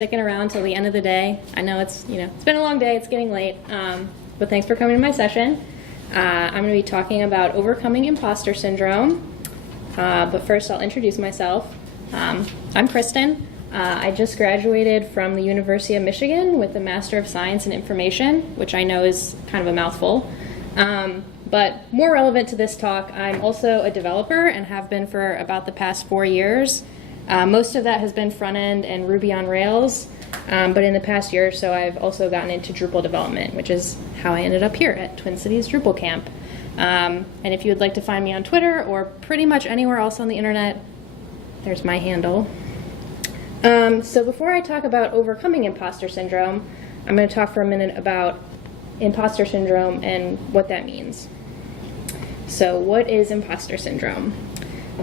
Sticking around till the end of the day. I know it's been a long day, it's getting late, but thanks for coming to my session. I'm going to be talking about overcoming imposter syndrome, but first I'll introduce myself. I'm Kristen. I just graduated from the University of Michigan with a Master of Science in Information, which I know is kind of a mouthful. But more relevant to this talk, I'm also a developer and have been for about the past 4 years. Most of that has been front-end and Ruby on Rails, but in the past year or so I've also gotten into Drupal development, which is how I ended up here at Twin Cities Drupal Camp. And if you would like to find me on Twitter or pretty much anywhere else on the internet, there's my handle. So before I talk about overcoming imposter syndrome, I'm going to talk for a minute about imposter syndrome and what that means. So what is imposter syndrome?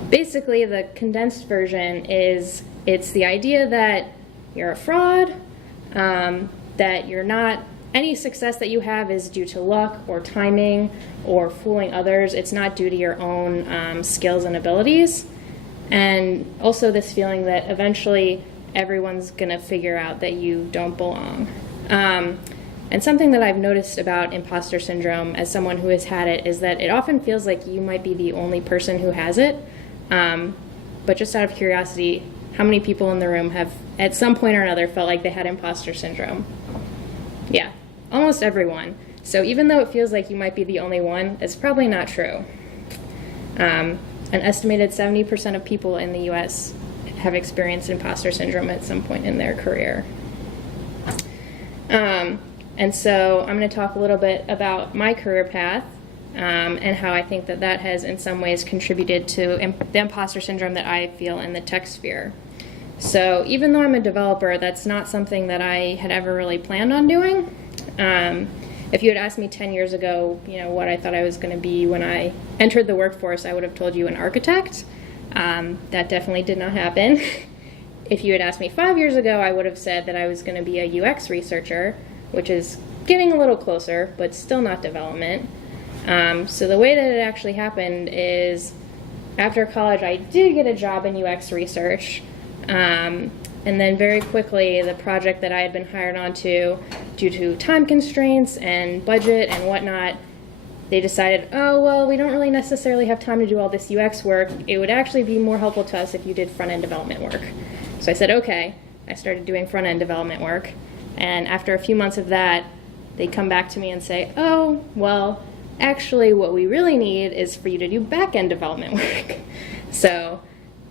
Basically, the condensed version is it's the idea that you're a fraud, that you're not, any success that you have is due to luck or timing or fooling others. It's not due to your own skills and abilities. And also this feeling that eventually everyone's going to figure out that you don't belong. And something that I've noticed about imposter syndrome as someone who has had it is that it often feels like you might be the only person who has it. But just out of curiosity, how many people in the room have at some point or another felt like they had imposter syndrome? Yeah, almost everyone. So even though it feels like you might be the only one, it's probably not true. An estimated 70% of people in the US have experienced imposter syndrome at some point in their career. And so I'm going to talk a little bit about my career path and how I think that that has in some ways contributed to the imposter syndrome that I feel in the tech sphere. So even though I'm a developer, that's not something that I had ever really planned on doing. If you had asked me 10 years ago, what I thought I was going to be when I entered the workforce, I would have told you an architect. That definitely did not happen. If you had asked me 5 years ago, I would have said that I was going to be a UX researcher, which is getting a little closer, but still not development. So the way that it actually happened is after college I did get a job in UX research, and then very quickly the project that I had been hired onto, due to time constraints and budget and whatnot, they decided, oh, well, we don't really necessarily have time to do all this UX work. It would actually be more helpful to us if you did front-end development work. So I said, okay. I started doing front-end development work, and after a few months of that, they'd come back to me and say, oh, well, actually what we really need is for you to do back-end development work. So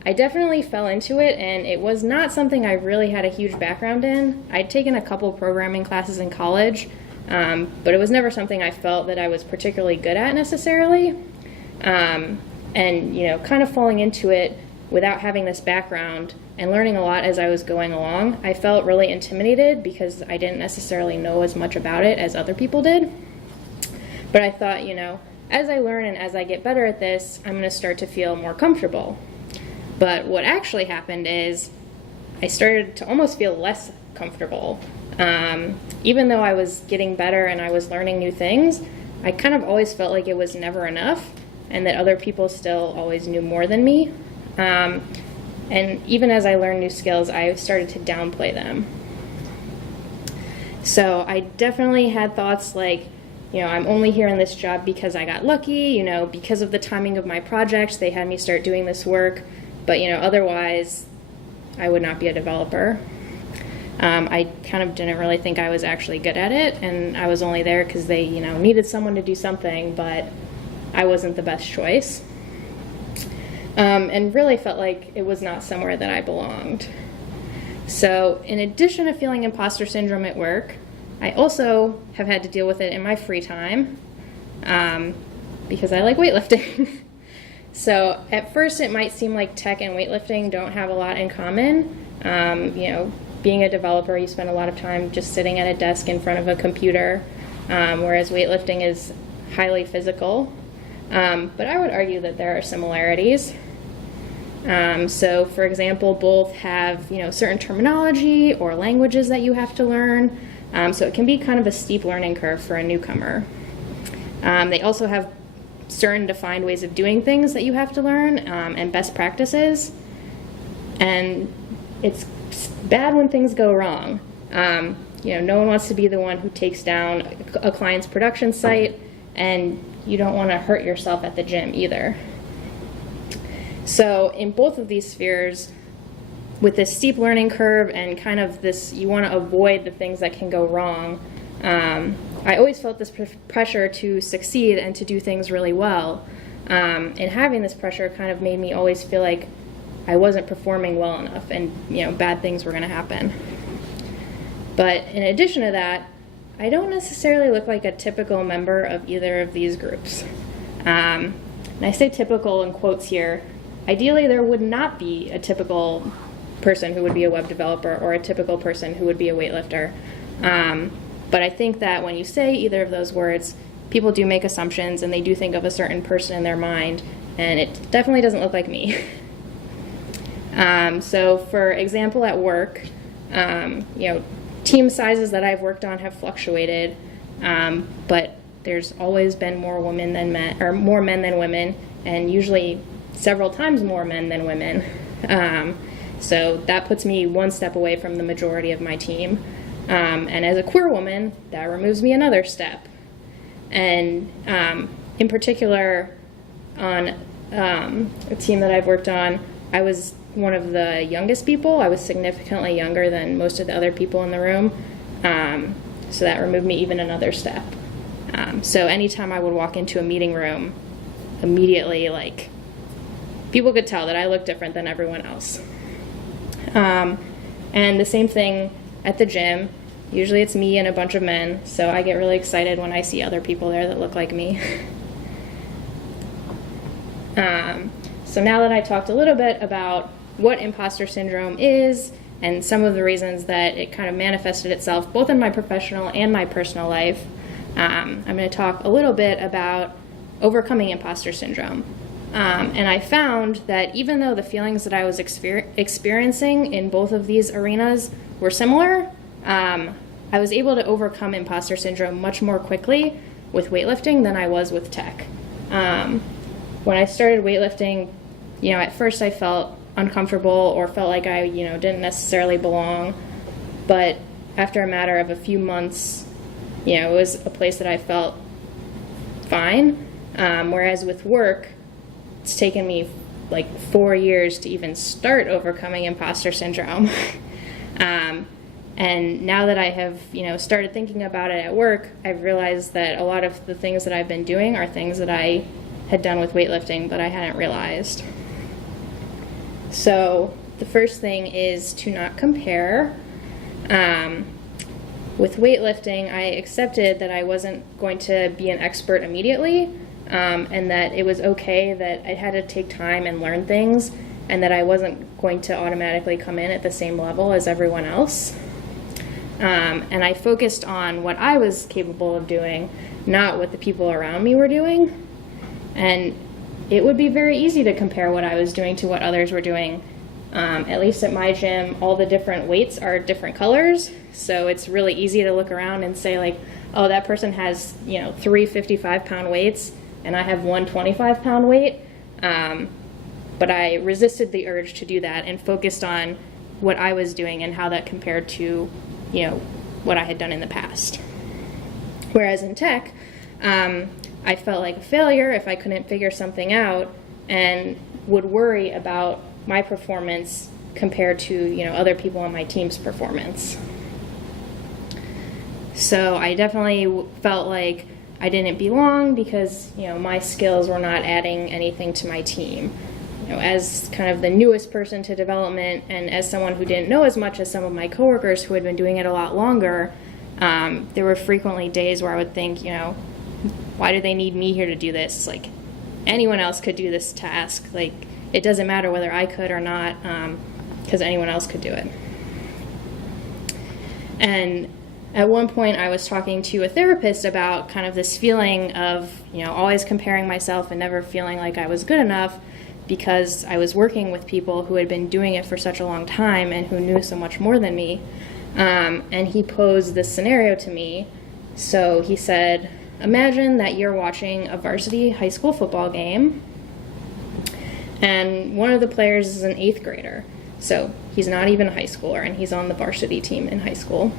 I definitely fell into it, and it was not something I really had a huge background in. I'd taken a couple programming classes in college, but it was never something I felt that I was particularly good at necessarily. And kind of falling into it without having this background and learning a lot as I was going along, I felt really intimidated because I didn't necessarily know as much about it as other people did. But I thought, as I learn and as I get better at this, I'm going to start to feel more comfortable. But what actually happened is I started to almost feel less comfortable. Even though I was getting better and I was learning new things, I kind of always felt like it was never enough and that other people still always knew more than me. And even as I learned new skills, I started to downplay them. So I definitely had thoughts like, I'm only here in this job because I got lucky, because of the timing of my projects, they had me start doing this work, but otherwise I would not be a developer. I kind of didn't really think I was actually good at it, and I was only there because they, needed someone to do something, but I wasn't the best choice. And really felt like it was not somewhere that I belonged. So in addition to feeling imposter syndrome at work, I also have had to deal with it in my free time because I like weightlifting. So at first it might seem like tech and weightlifting don't have a lot in common. Being a developer, you spend a lot of time just sitting at a desk in front of a computer, whereas weightlifting is highly physical. But I would argue that there are similarities. So for example, both have certain terminology or languages that you have to learn. So it can be kind of a steep learning curve for a newcomer. They also have certain defined ways of doing things that you have to learn and best practices. And it's bad when things go wrong. No one wants to be the one who takes down a client's production site, and you don't want to hurt yourself at the gym either. So in both of these spheres, with this steep learning curve and kind of this, you want to avoid the things that can go wrong, I always felt this pressure to succeed and to do things really well. And having this pressure kind of made me always feel like I wasn't performing well enough, and bad things were going to happen. But in addition to that, I don't necessarily look like a typical member of either of these groups. And I say typical in quotes here. Ideally, there would not be a typical person who would be a web developer or a typical person who would be a weightlifter. But I think that when you say either of those words, people do make assumptions and they do think of a certain person in their mind, and it definitely doesn't look like me. So for example, at work, team sizes that I've worked on have fluctuated, but there's always been more women than men, or more men than women, and usually several times more men than women. So that puts me one step away from the majority of my team. And as a queer woman, that removes me another step. And in particular, on a team that I've worked on, I was one of the youngest people. I was significantly younger than most of the other people in the room. So that removed me even another step. So anytime I would walk into a meeting room, immediately, people could tell that I looked different than everyone else. And the same thing at the gym. Usually it's me and a bunch of men, so I get really excited when I see other people there that look like me. So now that I talked a little bit about what imposter syndrome is and some of the reasons that it kind of manifested itself both in my professional and my personal life, I'm going to talk a little bit about overcoming imposter syndrome. And I found that even though the feelings that I was experiencing in both of these arenas were similar, I was able to overcome imposter syndrome much more quickly with weightlifting than I was with tech. When I started weightlifting, at first I felt uncomfortable or felt like I, didn't necessarily belong. But after a matter of a few months, it was a place that I felt fine. Whereas with work, it's taken me 4 years to even start overcoming imposter syndrome. And now that I have, started thinking about it at work, I've realized that a lot of the things that I've been doing are things that I had done with weightlifting, but I hadn't realized. So the first thing is to not compare. With weightlifting, I accepted that I wasn't going to be an expert immediately, and that it was okay that I had to take time and learn things, and that I wasn't going to automatically come in at the same level as everyone else. And I focused on what I was capable of doing, not what the people around me were doing. And it would be very easy to compare what I was doing to what others were doing. At least at my gym, all the different weights are different colors, so it's really easy to look around and say oh, that person has 3 55-pound weights, and I have 1 25-pound weight. But I resisted the urge to do that and focused on what I was doing and how that compared to what I had done in the past. Whereas in tech, I felt like a failure if I couldn't figure something out, and would worry about my performance compared to other people on my team's performance. So I definitely felt like I didn't belong because my skills were not adding anything to my team. As kind of the newest person to development, and as someone who didn't know as much as some of my coworkers who had been doing it a lot longer, there were frequently days where I would think, why do they need me here to do this? Anyone else could do this task. It doesn't matter whether I could or not, because anyone else could do it. And at one point I was talking to a therapist about kind of this feeling of, always comparing myself and never feeling like I was good enough, because I was working with people who had been doing it for such a long time and who knew so much more than me. And he posed this scenario to me. So he said, imagine that you're watching a varsity high school football game, and one of the players is an 8th grader. So he's not even a high schooler, and he's on the varsity team in high school.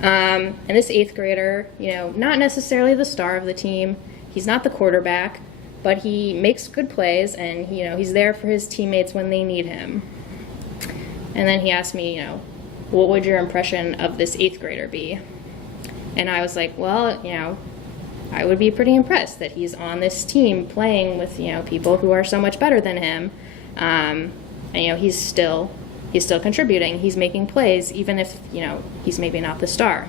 And this 8th grader, not necessarily the star of the team. He's not the quarterback, but he makes good plays, and he's there for his teammates when they need him. And then he asked me, what would your impression of this 8th grader be? And I was like, well, I would be pretty impressed that he's on this team playing with, people who are so much better than him. And, he's still contributing. He's making plays, even if, he's maybe not the star.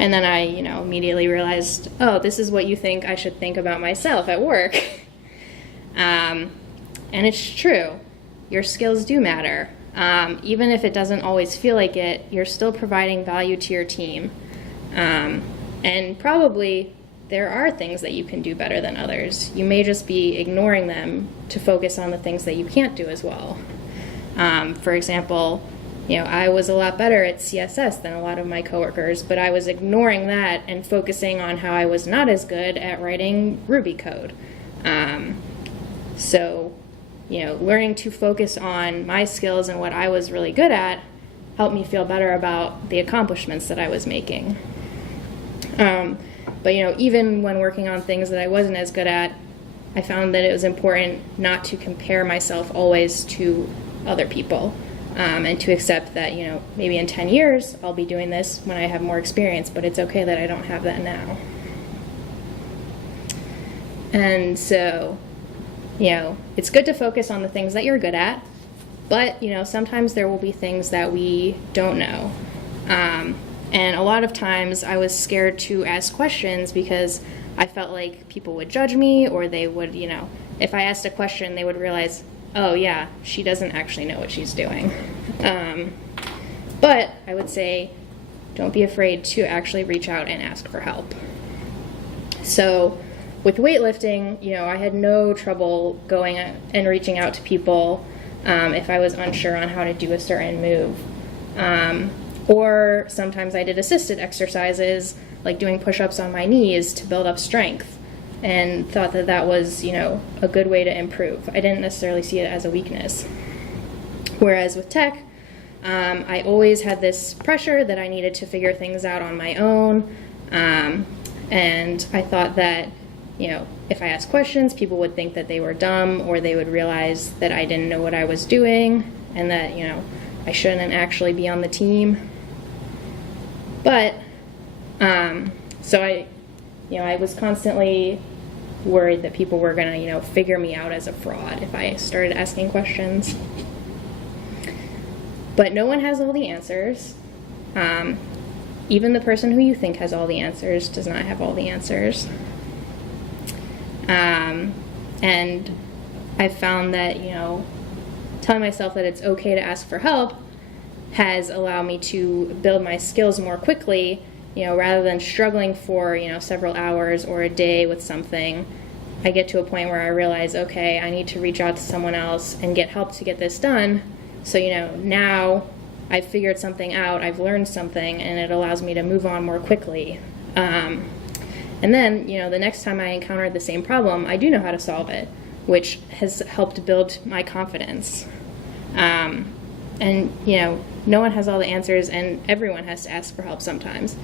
And then I, immediately realized, oh, this is what you think I should think about myself at work. And it's true. Your skills do matter. Even if it doesn't always feel like it, you're still providing value to your team. And probably there are things that you can do better than others. You may just be ignoring them to focus on the things that you can't do as well. For example, I was a lot better at CSS than a lot of my coworkers, but I was ignoring that and focusing on how I was not as good at writing Ruby code. So, learning to focus on my skills and what I was really good at helped me feel better about the accomplishments that I was making. But even when working on things that I wasn't as good at, I found that it was important not to compare myself always to other people, and to accept that, maybe in 10 years I'll be doing this when I have more experience, but it's okay that I don't have that now. And so, it's good to focus on the things that you're good at, but, sometimes there will be things that we don't know. And a lot of times I was scared to ask questions because I felt like people would judge me, or they would, if I asked a question, they would realize, oh yeah, she doesn't actually know what she's doing. But I would say, don't be afraid to actually reach out and ask for help. So with weightlifting, I had no trouble going and reaching out to people if I was unsure on how to do a certain move. Or sometimes I did assisted exercises, like doing push-ups on my knees to build up strength, and thought that that was, a good way to improve. I didn't necessarily see it as a weakness. Whereas with tech, I always had this pressure that I needed to figure things out on my own, and I thought that, if I asked questions, people would think that they were dumb, or they would realize that I didn't know what I was doing, and that, I shouldn't actually be on the team. But, so I was constantly worried that people were gonna, figure me out as a fraud if I started asking questions. But no one has all the answers. Even the person who you think has all the answers does not have all the answers. And I've found that, telling myself that it's okay to ask for help has allowed me to build my skills more quickly, rather than struggling for, several hours or a day with something. I get to a point where I realize, okay, I need to reach out to someone else and get help to get this done. So, now I've figured something out, I've learned something, and it allows me to move on more quickly. And then, the next time I encounter the same problem, I do know how to solve it, which has helped build my confidence. And, no one has all the answers, and everyone has to ask for help sometimes.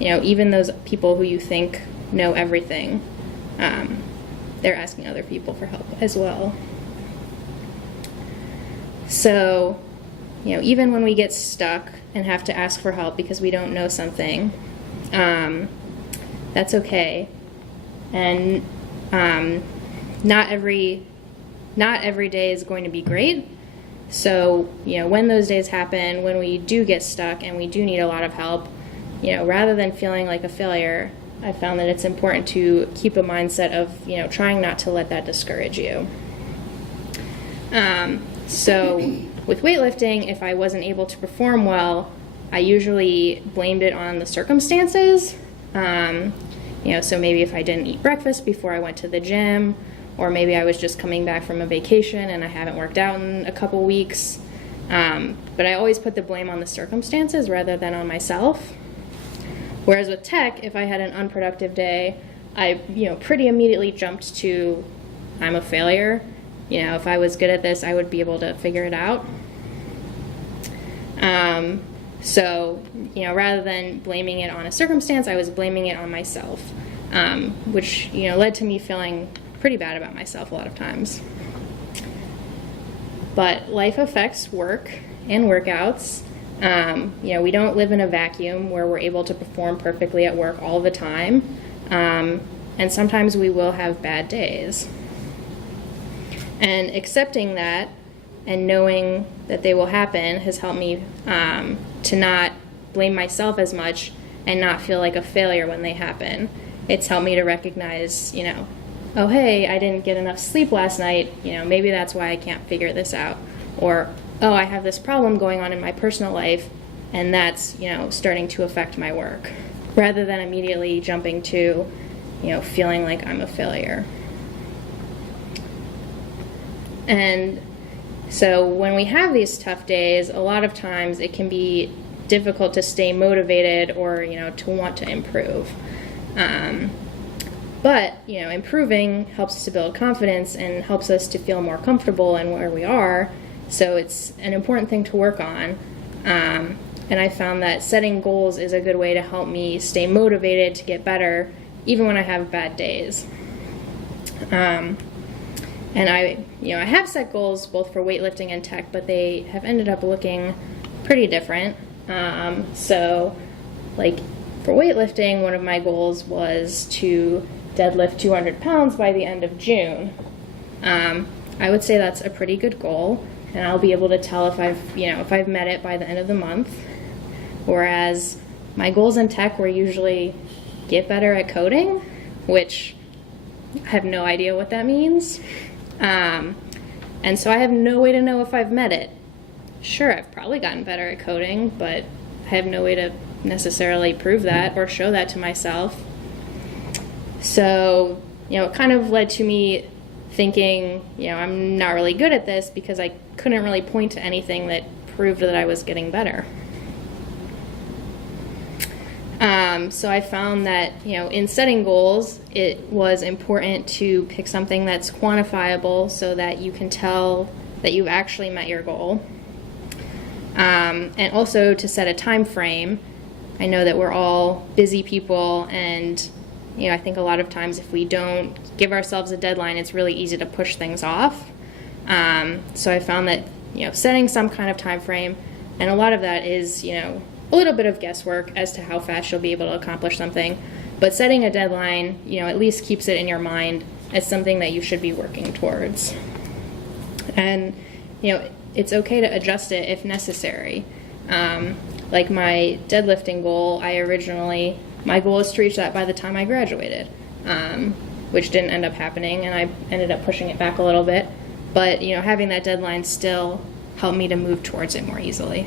Even those people who you think know everything, they're asking other people for help as well. So, even when we get stuck and have to ask for help because we don't know something, that's okay. And not every day is going to be great. So, when those days happen, when we do get stuck and we do need a lot of help, rather than feeling like a failure, I found that it's important to keep a mindset of, trying not to let that discourage you. So with weightlifting, if I wasn't able to perform well, I usually blamed it on the circumstances. So maybe if I didn't eat breakfast before I went to the gym, or maybe I was just coming back from a vacation and I haven't worked out in a couple weeks. But I always put the blame on the circumstances rather than on myself. Whereas with tech, if I had an unproductive day, I pretty immediately jumped to I'm a failure, if I was good at this, I would be able to figure it out. So, rather than blaming it on a circumstance, I was blaming it on myself, which, led to me feeling pretty bad about myself a lot of times. But life affects work and workouts. We don't live in a vacuum where we're able to perform perfectly at work all the time. And sometimes we will have bad days. And accepting that and knowing that they will happen has helped me to not blame myself as much and not feel like a failure when they happen. It's helped me to recognize, oh, hey, I didn't get enough sleep last night, maybe that's why I can't figure this out. Or, oh, I have this problem going on in my personal life, and that's, starting to affect my work, rather than immediately jumping to, feeling like I'm a failure. And so when we have these tough days, a lot of times it can be difficult to stay motivated or, to want to improve. But, improving helps us to build confidence and helps us to feel more comfortable in where we are. So it's an important thing to work on. And I found that setting goals is a good way to help me stay motivated to get better, even when I have bad days. And I have set goals both for weightlifting and tech, but they have ended up looking pretty different. So, like, for weightlifting, one of my goals was to deadlift 200 pounds by the end of June. I would say that's a pretty good goal, and I'll be able to tell if I've met it by the end of the month. Whereas my goals in tech were usually get better at coding, which I have no idea what that means. And so I have no way to know if I've met it. Sure, I've probably gotten better at coding, but I have no way to necessarily prove that or show that to myself. So, it kind of led to me thinking, I'm not really good at this because I couldn't really point to anything that proved that I was getting better. So I found that, in setting goals, it was important to pick something that's quantifiable so that you can tell that you've actually met your goal. And also to set a time frame. I know that we're all busy people, and I think a lot of times if we don't give ourselves a deadline, it's really easy to push things off. So I found that setting some kind of time frame, and a lot of that is a little bit of guesswork as to how fast you'll be able to accomplish something, but setting a deadline at least keeps it in your mind as something that you should be working towards. And it's okay to adjust it if necessary. Like my deadlifting goal, my goal is to reach that by the time I graduated, which didn't end up happening, and I ended up pushing it back a little bit. But, having that deadline still helped me to move towards it more easily.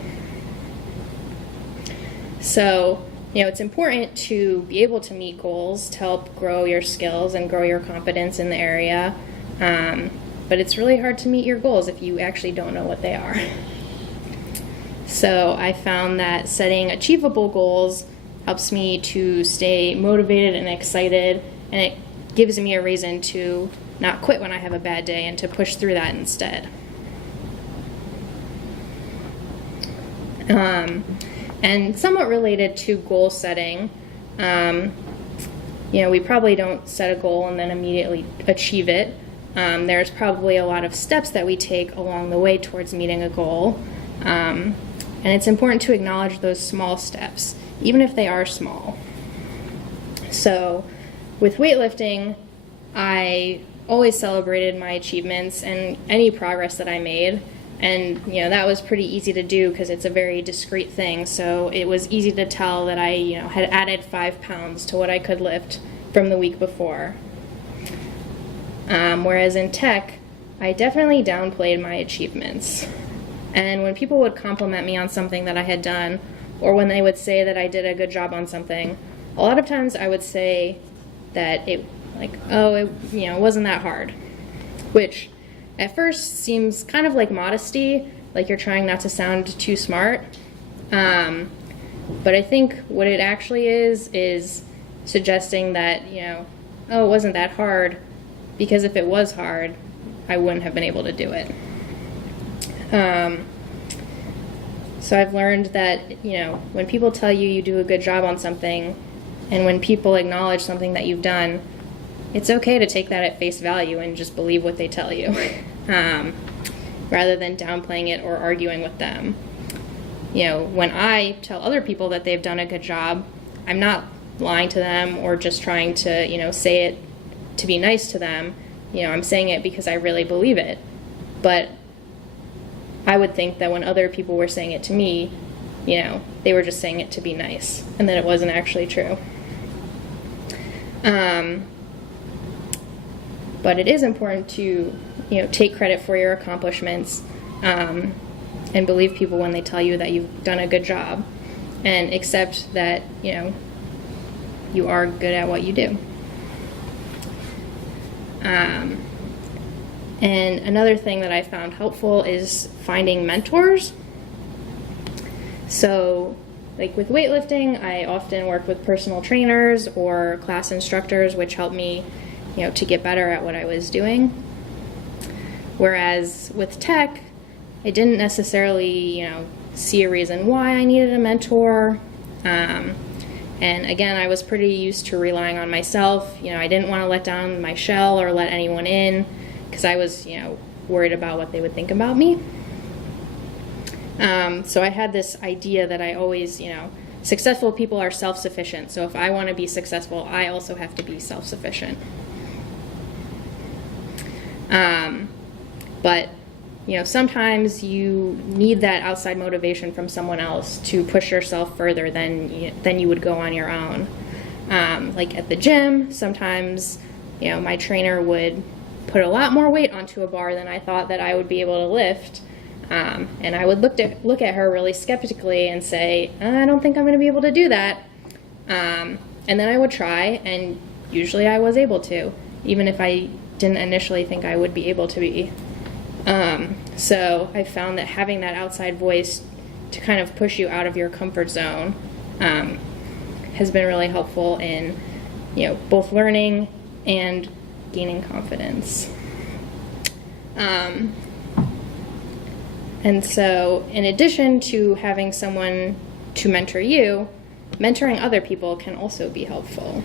So, it's important to be able to meet goals to help grow your skills and grow your confidence in the area. But it's really hard to meet your goals if you actually don't know what they are. So I found that setting achievable goals helps me to stay motivated and excited, and it gives me a reason to not quit when I have a bad day and to push through that instead. And somewhat related to goal setting, we probably don't set a goal and then immediately achieve it. There's probably a lot of steps that we take along the way towards meeting a goal. And it's important to acknowledge those small steps, even if they are small. So with weightlifting, I always celebrated my achievements and any progress that I made. And, that was pretty easy to do because it's a very discrete thing. So it was easy to tell that I, had added 5 pounds to what I could lift from the week before. Whereas in tech, I definitely downplayed my achievements. And when people would compliment me on something that I had done, or when they would say that I did a good job on something, a lot of times I would say that it wasn't that hard, which at first seems kind of like modesty, like you're trying not to sound too smart. But I think what it actually is suggesting that, it wasn't that hard, because if it was hard, I wouldn't have been able to do it. So I've learned that, when people tell you you do a good job on something, and when people acknowledge something that you've done, it's okay to take that at face value and just believe what they tell you, rather than downplaying it or arguing with them. When I tell other people that they've done a good job, I'm not lying to them or just trying to, say it to be nice to them. I'm saying it because I really believe it. But I would think that when other people were saying it to me, they were just saying it to be nice, and that it wasn't actually true. But it is important to, take credit for your accomplishments, and believe people when they tell you that you've done a good job, and accept that, you are good at what you do. And another thing that I found helpful is finding mentors. So, like with weightlifting, I often work with personal trainers or class instructors, which help me, to get better at what I was doing. Whereas with tech, I didn't necessarily, see a reason why I needed a mentor. And again, I was pretty used to relying on myself. I didn't want to let down my shell or let anyone in, because I was, worried about what they would think about me. So I had this idea that I always, successful people are self-sufficient. So if I want to be successful, I also have to be self-sufficient. But, sometimes you need that outside motivation from someone else to push yourself further than you would go on your own. Like at the gym, sometimes, my trainer would put a lot more weight onto a bar than I thought that I would be able to lift. And I would look at her really skeptically and say, I don't think I'm going to be able to do that. And then I would try, and usually I was able to, even if I didn't initially think I would be able to be. So I found that having that outside voice to kind of push you out of your comfort zone has been really helpful in, both learning and gaining confidence. And so in addition to having someone to mentor you, mentoring other people can also be helpful.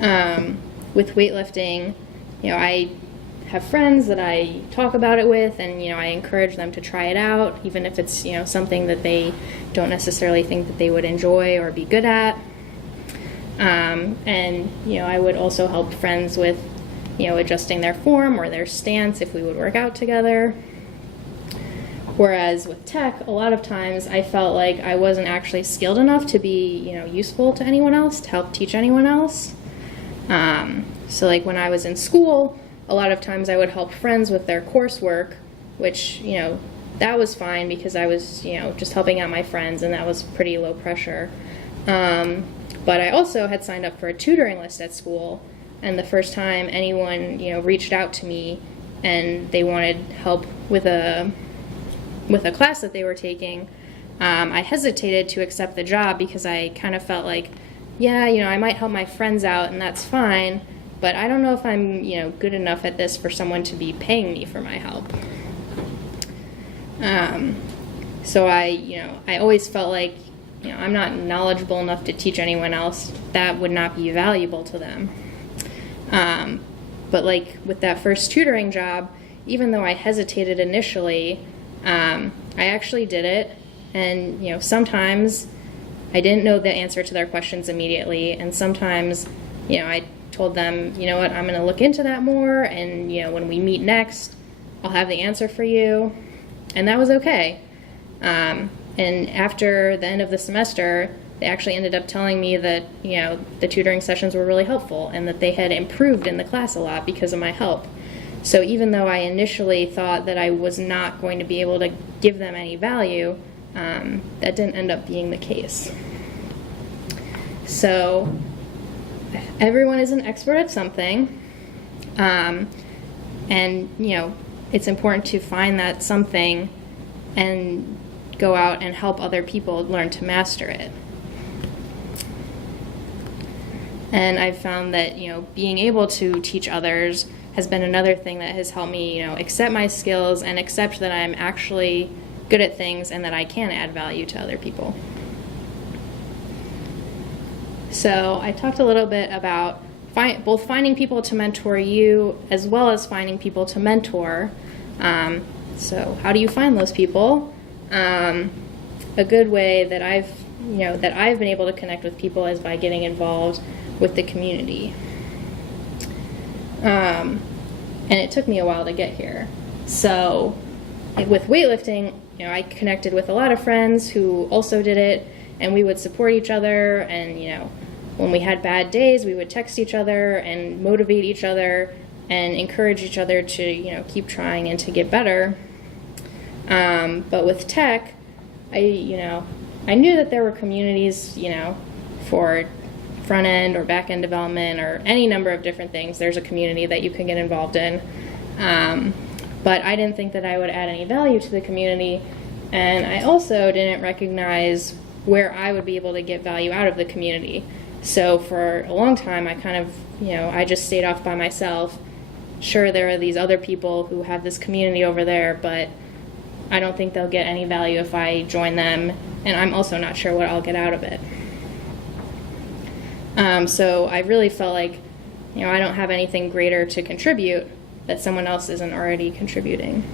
With weightlifting, I have friends that I talk about it with, and I encourage them to try it out, even if it's something that they don't necessarily think that they would enjoy or be good at. And I would also help friends with adjusting their form or their stance if we would work out together. Whereas with tech, a lot of times I felt like I wasn't actually skilled enough to be useful to anyone else, to help teach anyone else. So like when I was in school, a lot of times I would help friends with their coursework, which, that was fine because I was, just helping out my friends, and that was pretty low pressure. But I also had signed up for a tutoring list at school, and the first time anyone, reached out to me and they wanted help with a class that they were taking, I hesitated to accept the job because I kind of felt like, I might help my friends out and that's fine, but I don't know if I'm, good enough at this for someone to be paying me for my help. So I always felt like, I'm not knowledgeable enough to teach anyone else. That would not be valuable to them. But like with that first tutoring job, even though I hesitated initially, I actually did it. And, sometimes I didn't know the answer to their questions immediately. And sometimes, I told them, what, I'm going to look into that more. And, when we meet next, I'll have the answer for you. And that was okay. And after the end of the semester, they actually ended up telling me that, the tutoring sessions were really helpful and that they had improved in the class a lot because of my help. So even though I initially thought that I was not going to be able to give them any value, that didn't end up being the case. So everyone is an expert at something, and, it's important to find that something and go out and help other people learn to master it. And I've found that, being able to teach others has been another thing that has helped me, accept my skills and accept that I'm actually good at things and that I can add value to other people. So I talked a little bit about both finding people to mentor you as well as finding people to mentor. So how do you find those people? A good way that I've been able to connect with people is by getting involved with the community. And it took me a while to get here. So with weightlifting, I connected with a lot of friends who also did it, and we would support each other, and when we had bad days, we would text each other and motivate each other and encourage each other to keep trying and to get better. But with tech, I knew that there were communities, for front end or back end development or any number of different things. There's a community that you can get involved in. But I didn't think that I would add any value to the community, and I also didn't recognize where I would be able to get value out of the community. So for a long time, I kind of, I just stayed off by myself. Sure, there are these other people who have this community over there, but I don't think they'll get any value if I join them, and I'm also not sure what I'll get out of it. So I really felt like, I don't have anything greater to contribute that someone else isn't already contributing.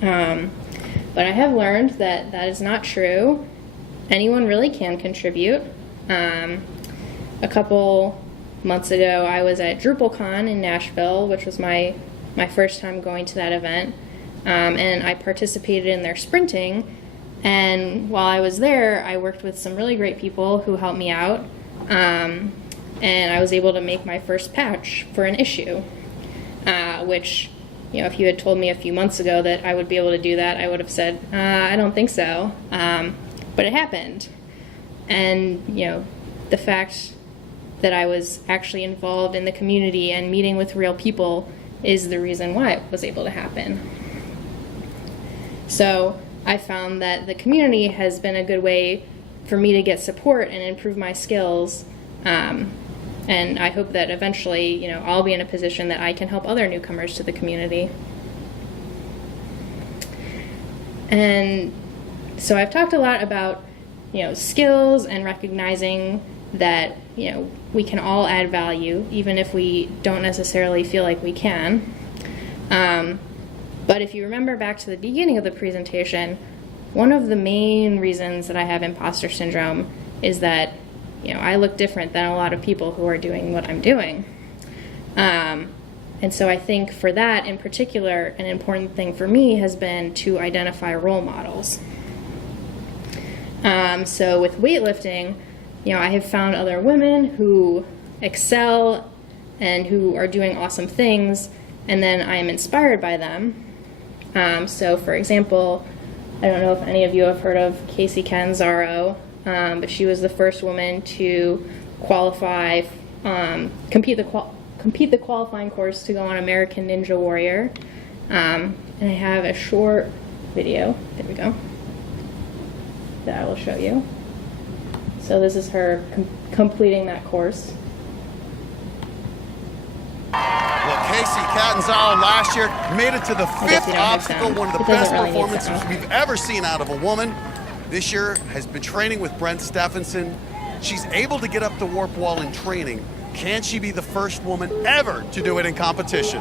But I have learned that that is not true. Anyone really can contribute. A couple months ago, I was at DrupalCon in Nashville, which was my first time going to that event, and I participated in their sprinting. And while I was there, I worked with some really great people who helped me out, and I was able to make my first patch for an issue, which, if you had told me a few months ago that I would be able to do that, I would have said, I don't think so, but it happened. And, the fact that I was actually involved in the community and meeting with real people is the reason why it was able to happen. So I found that the community has been a good way for me to get support and improve my skills. And I hope that eventually, I'll be in a position that I can help other newcomers to the community. And so I've talked a lot about, skills and recognizing that, we can all add value, even if we don't necessarily feel like we can. But if you remember back to the beginning of the presentation, one of the main reasons that I have imposter syndrome is that, I look different than a lot of people who are doing what I'm doing. And so I think for that in particular, an important thing for me has been to identify role models. So with weightlifting, I have found other women who excel and who are doing awesome things, and then I am inspired by them. So for example, I don't know if any of you have heard of Casey Catanzaro, but she was the first woman to qualify, complete the qualifying course to go on American Ninja Warrior. And I have a short video, there we go, that I will show you. So this is her completing that course. Well, Casey Catanzaro last year made it to the fifth obstacle, one of the best performances we've ever seen out of a woman. This year has been training with Brent Stephenson. She's able to get up the warp wall in training. Can she be the first woman ever to do it in competition?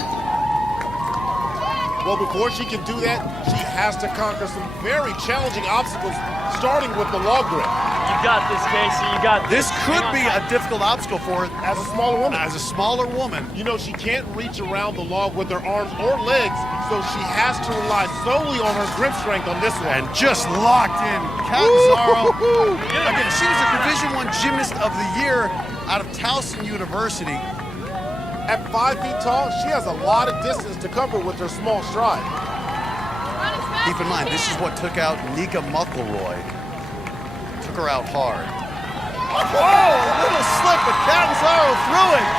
Well, before she can do that, she has to conquer some very challenging obstacles, starting with the log grip. You got this, Casey. You got this. This could be a difficult obstacle for her As a smaller woman. As a smaller woman. She can't reach around the log with her arms or legs, so she has to rely solely on her grip strength on this one. And just locked in. Catanzaro. Again, she was a Division I Gymnast of the Year out of Towson University. At 5 feet tall, she has a lot of distance to cover with her small stride. Keep in mind, this is what took out Nika Muckleroy. Took her out hard. Oh, a little slip, but Catanzaro threw it.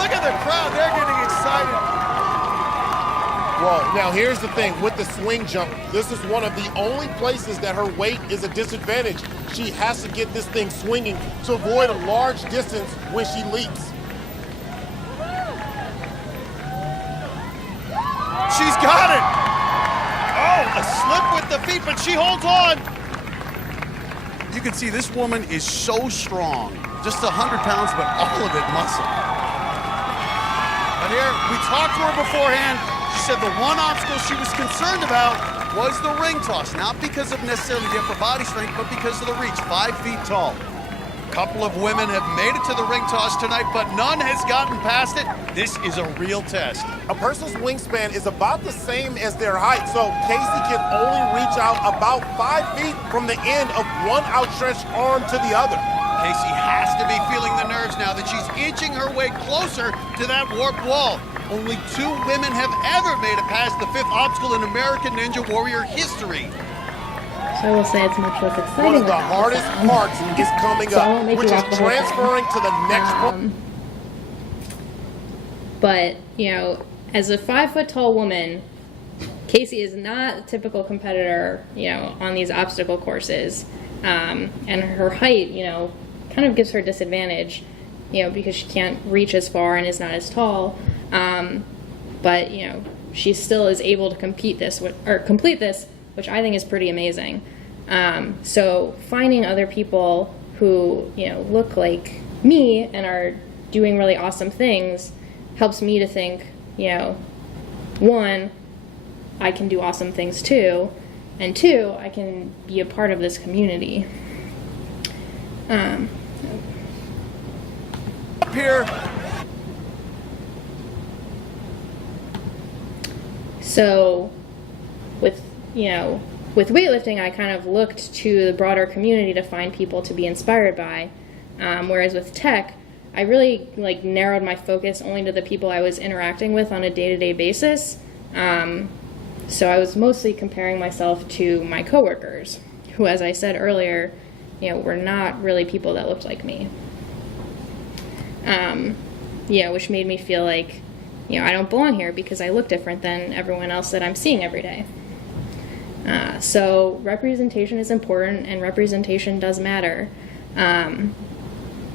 Look at the crowd, they're getting excited. Well, now here's the thing. With the swing jump, this is one of the only places that her weight is a disadvantage. She has to get this thing swinging to avoid a large distance when she leaps. She's got it. Oh, a slip with the feet, but she holds on. You can see this woman is so strong. Just 100 pounds, but all of it muscle. But here, we talked to her beforehand. She said the one obstacle she was concerned about was the ring toss. Not because of necessarily the upper body strength, but because of the reach, 5 feet tall. A couple of women have made it to the ring toss tonight, but none has gotten past it. This is a real test. A person's wingspan is about the same as their height, so Casey can only reach out about 5 feet from the end of one outstretched arm to the other. Casey has to be feeling the nerves now that she's inching her way closer to that warped wall. Only 2 women have ever made it past the 5th obstacle in American Ninja Warrior history. So I will say it's much less exciting. One of the hardest parts is coming up, which is transferring to the next part. But, you know, as a 5-foot tall woman, Casey is not a typical competitor, you know, on these obstacle courses. And her height, you know, kind of gives her disadvantage, you know, because she can't reach as far and is not as tall. But, you know, she still is able to complete this, which I think is pretty amazing. So finding other people who, you know, look like me and are doing really awesome things helps me to think, you know, 1, I can do awesome things too, and 2, I can be a part of this community. Up here. So with weightlifting, I kind of looked to the broader community to find people to be inspired by, whereas with tech, I really narrowed my focus only to the people I was interacting with on a day-to-day basis. So I was mostly comparing myself to my coworkers, who, as I said earlier, you know, were not really people that looked like me. Which made me feel like, you know, I don't belong here because I look different than everyone else that I'm seeing every day. So representation is important, and representation does matter.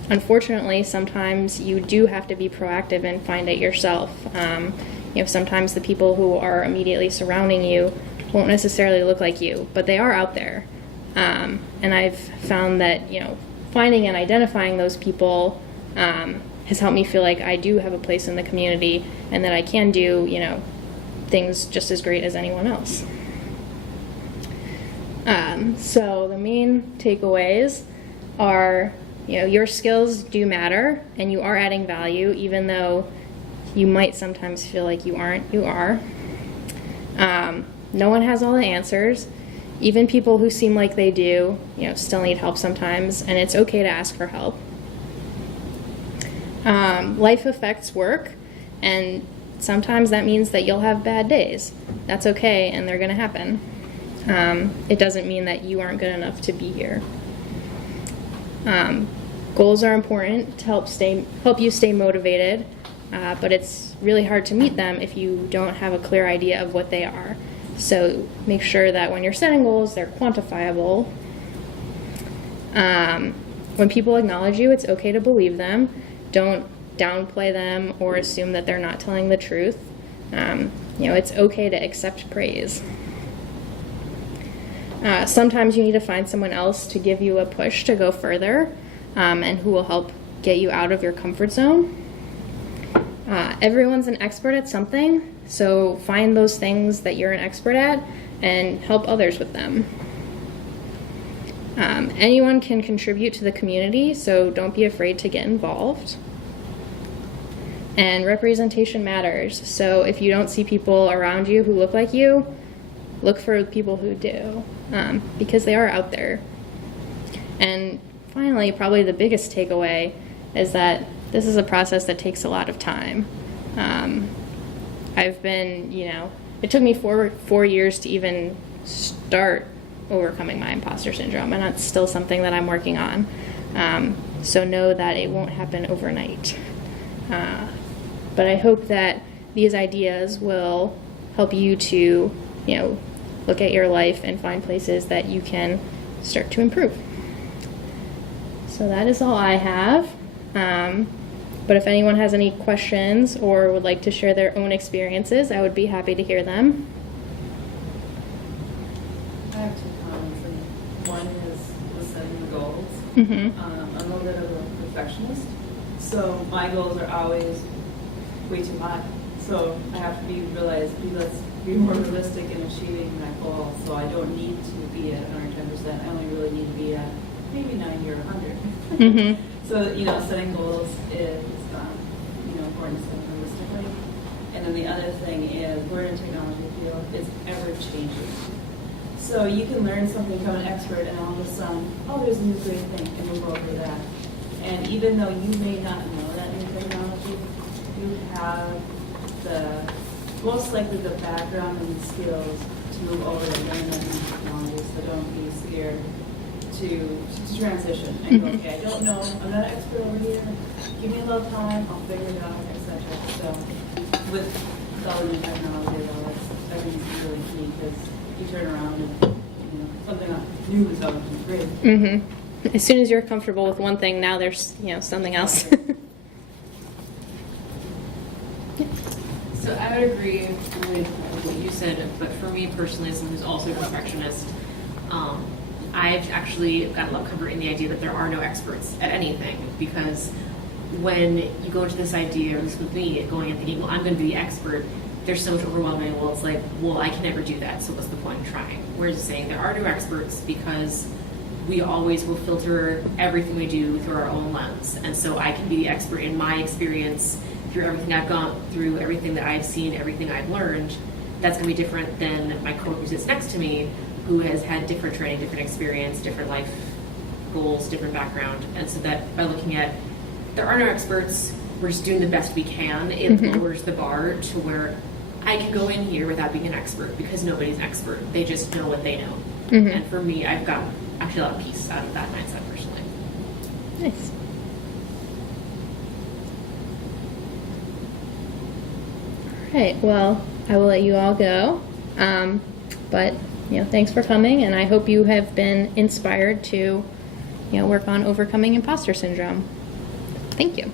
Unfortunately, sometimes you do have to be proactive and find it yourself. Sometimes the people who are immediately surrounding you won't necessarily look like you, but they are out there. And I've found that, you know, finding and identifying those people has helped me feel like I do have a place in the community and that I can do, you know, things just as great as anyone else. So the main takeaways are, you know, your skills do matter and you are adding value, even though you might sometimes feel like you aren't. You are. No one has all the answers. Even people who seem like they do, you know, still need help sometimes, and it's okay to ask for help. Life affects work, and sometimes that means that you'll have bad days. That's okay, and they're going to happen. It doesn't mean that you aren't good enough to be here. Goals are important to help you stay motivated, but it's really hard to meet them if you don't have a clear idea of what they are. So make sure that when you're setting goals, they're quantifiable. When people acknowledge you, it's okay to believe them. Don't downplay them or assume that they're not telling the truth. It's okay to accept praise. Sometimes you need to find someone else to give you a push to go further, and who will help get you out of your comfort zone. Everyone's an expert at something, so find those things that you're an expert at and help others with them. Anyone can contribute to the community, so don't be afraid to get involved. And representation matters, so if you don't see people around you who look like you, look for people who do, because they are out there. And finally, probably the biggest takeaway is that this is a process that takes a lot of time. I've been, it took me four years to even start overcoming my imposter syndrome, and that's still something that I'm working on. So know that it won't happen overnight. But I hope that these ideas will help you to, look at your life and find places that you can start to improve. So that is all I have. But if anyone has any questions or would like to share their own experiences, I would be happy to hear them. I have two comments. And one is the setting the goals. Mm-hmm. I'm a little bit of a perfectionist, so my goals are always way too high. So I have to let's be more realistic in achieving that goal. So I don't need to be at 110%. I only really need to be at maybe 90 or 100. Mm-hmm. So, setting goals is, important to set realistically. And then the other thing is, we're in a technology field, it's ever changing. So you can learn something from an expert and all of a sudden, oh, there's a new great thing, and we'll go over that. And even though you may not know that new technology, you have most likely the background and the skills to move over to learn that new technology, so don't be scared to transition and go, okay, I don't know, I'm not an expert over here, give me a little time, I'll figure it out, etc. So with all the new technology, everything's really key because you turn around and something new is always great. Mm-hmm. As soon as you're comfortable with one thing, now there's something else. So I would agree with what you said, but for me personally, as someone who's also a perfectionist, I've actually got a lot of comfort in the idea that there are no experts at anything, because when you go into this idea, at least with me, going and thinking, well, I'm going to be the expert, there's so much overwhelming. Well, it's like, well, I can never do that, so what's the point in trying? Whereas saying there are no experts, because we always will filter everything we do through our own lens. And so I can be the expert in my experience through everything I've gone through, everything that I've seen, everything I've learned. That's going to be different than my coworker who sits next to me, who has had different training, different experience, different life goals, different background. And so that by looking at, there are no experts, we're just doing the best we can, it lowers the bar to where I can go in here without being an expert, because nobody's an expert. They just know what they know. And for me, I've got actually a lot of peace out of that mindset personally. Nice. All right, well, I will let you all go. But thanks for coming, and I hope you have been inspired to work on overcoming imposter syndrome. Thank you.